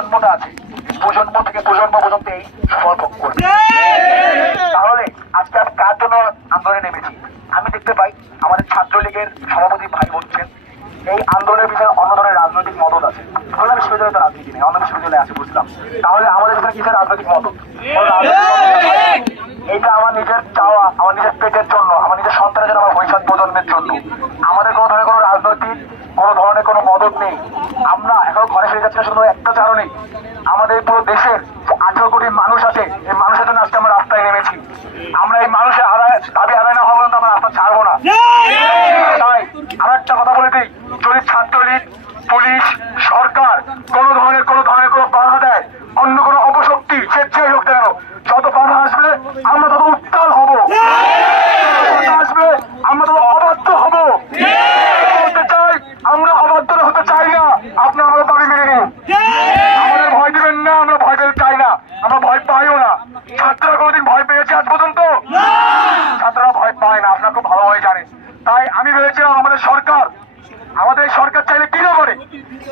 ক্ষমতা আছে। প্রজন্ম থেকে প্রজন্ম পর্যন্ত এই সুফল ভোগ করবে। তাহলে আজকে আমি কার জন্য আন্দোলনে নেমেছি? আমি দেখতে পাই আমাদের ছাত্রলীগের সভাপতি ভাই বলছেন এই আন্দোলনের পিছনে অন্য ধরনের রাজনৈতিক মদত আছে। খুলনা বিশ্ববিদ্যালয়ে তো রাজনীতি নেই অন্য বিশ্ববিদ্যালয়ে আছে বুঝলাম। তাহলে আমাদের পিছনে কিসের রাজনৈতিক মদত। এটা আমার নিজের চাওয়া আমার নিজের পেটের জন্য আমার নিজের সন্তানের জন্য আমার ভবিষ্যৎ প্রজন্মের জন্য। আমাদের কোনো ধরনের কোনো রাজনৈতিক কোনো ধরনের কোনো মদত নেই। আমরা এখন ঘরে ফিরে যাচ্ছি শুধু কারণে আমাদের পুরো দেশের আঠারো কোটি মানুষ আছে, এই মানুষের জন্য আজকে আমরা রাস্তায় নেমেছি। আমরা এই মানুষের আড়ায় দাবি আদায় না হওয়া পর্যন্ত আমরা রাস্তা ছাড়বো না। তাই আর একটা কথা বলে দিই, যদি ছাত্রলীগ, পুলিশ, সরকার কোন ধরনের, কোনো ধরনের কোনো বাধা দেয় অন্য কোনো অপশক্তি সে যে হোক না কেন যত বাধা আসবে আমরা তত উত্তাল হব বাধা আসবে আমরা তত অবাধ্য হব বলতে চাই আমরা অবাধ্য হতে চাই না আপনি আমাদের দাবি মেনে নিন আমাদের ভয় দিবেন না আমরা ভয় পেতে চাই না আমরা ভয় পাইও না ছাত্ররা কোনোদিন ভয় পেয়েছে আজ পর্যন্ত? ছাত্ররা ভয় পায় না আপনার খুব ভালোভাবে জানেন। তাই আমি ভেবেছিলাম আমাদের সরকার আমাদের সরকার চাইলে কি না করে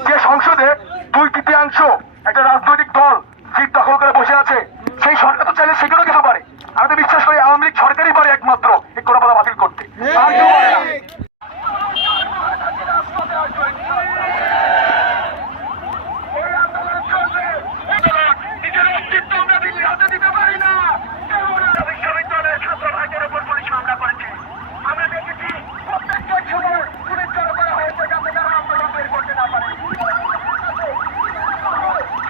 যে সংসদে দুই তৃতীয়াংশ একটা রাজনৈতিক দল সিট দখল করে বসে আছে সেই সরকার তো চাইলে সেগুলো কিছু পারে আমি তো বিশ্বাস করি আওয়ামী লীগ সরকারই পারে একমাত্র এই কোনো কথা বাতিল করতে আর কেউ পারে না। এই আন্দোলন চলবে। নিজের অস্তিত্ব আমরা দিল্লি হাতে দিতে পারি না। কেমন আর বিশ্ববিদ্যালয়ের ছাত্র ভাইদের উপর পুলিশ হামলা করেছে। আমরা দেখেছি প্রত্যেকটা সময় পুলিশ জড়ো করা হয়েছে যাতে তারা আন্দোলন বের করতে না পারে।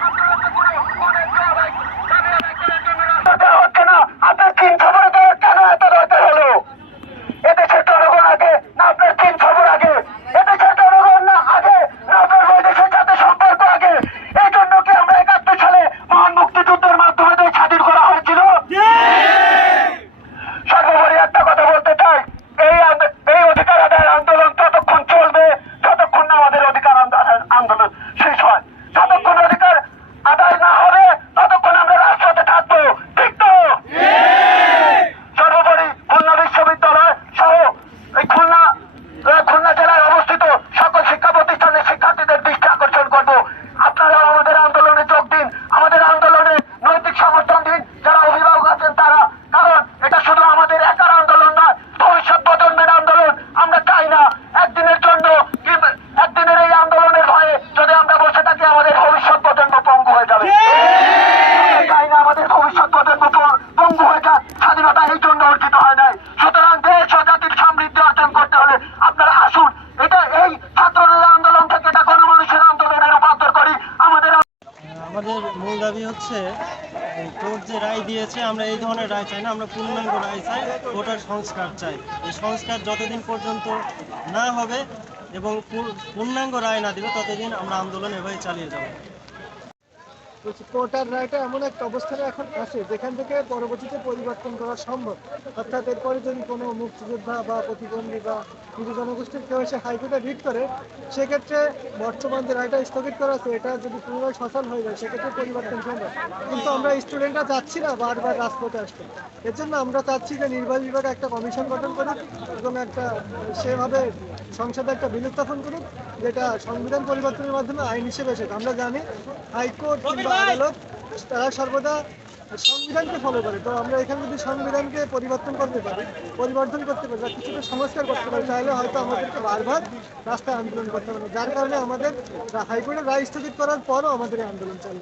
আপনারা তো পুরো অনেক জায়গায় দাবি আদায় করার জন্য রাস্তা দেওয়া হচ্ছে না। আপনার চীন সফরে তো কেন এত দরকার হলো? এদেশের জনগণ আগে না আপনার চীন সফর আগে এদেশের জনগণ না আগে না আপনার বৈদেশিক সাথে সম্পর্ক আগে এই জন্য কি আমরা একাত্তর সালে মহান মুক্তিযুদ্ধের মাধ্যমে দেশ স্বাধীন করা হয়েছিল সর্বোপরি একটা কথা বলতে চাই এই আন্দো- এই অধিকার আদায়ের আন্দোলন ততক্ষণ চলবে যতক্ষণ না আমাদের অধিকার আন্দোলন আন্দোলন শেষ হয় যতক্ষণ অধিকার আদায় না হবে ততক্ষণ আমরা রাষ্ট্রতে থাকব ঠিক তো সর্বোপরি খুলনা বিশ্ববিদ্যালয় সহ এই খুলনা আহ, খুলনা জেলায় অবস্থিত সকল শিক্ষা প্রতিষ্ঠানের শিক্ষার্থীদের দৃষ্টি আকর্ষণ করব আপনারা আমাদের আন্দোলনে যোগ দিন আমাদের আন্দোলনে নৈতিক সমর্থন দিন যারা অভিভাবক আছেন তারা কারণ এটা শুধু আমাদের একার আন্দোলন নয় ভবিষ্যৎ প্রজন্মের আন্দোলন আমরা চাই না একদিনের জন্য কি- একদিনের এই আন্দোলনের ভয়ে যদি আমরা বসে থাকি আমাদের ভবিষ্যৎ প্রজন্ম পঙ্গু হয়ে যাবে আমরা চাই না আমাদের ভবিষ্যৎ প্রজন্ম প- পঙ্গু হয়ে যাক স্বাধীনতা এই জন্য অর্জিত হয় নাই সুতরাং দেশ ও জাতির সমৃদ্ধি অর্জন করতে হলে আপনারা আসুন এটা এই ছাত্রদের আন্দোলন থেকে এটা গণমানুষের আন্দোলনে রূপান্তর করি আমাদের আমাদের মূল দাবি হচ্ছে কোর্ট যে রায় দিয়েছে, আমরা এই ধরনের রায় চাই না, আমরা পূর্ণাঙ্গ রায় চাই, ভোটার সংস্কার চাই। এই সংস্কার যতদিন পর্যন্ত না হবে এবং পূর্ণাঙ্গ রায় না দিবে, ততদিন আমরা আন্দোলন এভাবে চালিয়ে যাব। বলছি, কোর্টার রায়টা এমন একটা অবস্থানে এখন আছে যেখান থেকে পরবর্তীতে পরিবর্তন করা সম্ভব। অর্থাৎ এরপরে যদি কোনো মুক্তিযোদ্ধা বা প্রতিবন্ধী বা হিন্দু জনগোষ্ঠীর কেউ এসে হাইকোর্টে রিট করে সেক্ষেত্রে বর্তমান যে রায়টা স্থগিত করা আছে এটা যদি পুনরায় সচল হয়ে যায় সেক্ষেত্রে পরিবর্তন সম্ভব। কিন্তু আমরা স্টুডেন্টরা চাচ্ছি না বারবার রাজপথে আসতে। এর জন্য আমরা চাচ্ছি যে নির্বাহী বিভাগ একটা কমিশন গঠন করুক এবং একটা সেভাবে সংসদে একটা বিল উত্থাপন করুক যেটা সংবিধান পরিবর্তনের মাধ্যমে আইন হিসেবে এসেছে। আমরা জানি হাইকোর্ট আদালত তারা সর্বদা সংবিধানকে ফলো করে। তো আমরা এখানে যদি সংবিধানকে পরিবর্তন করতে পারি পরিবর্তন করতে পারি, বা কিছুটা সংস্কার করতে পারি, তাহলে হয়তো আমাদেরকে বারবার রাস্তায় আন্দোলন করতে হবে। যার কারণে আমাদের হাইকোর্টের রায় স্থগিত করার পরও আমাদের আন্দোলন চালু।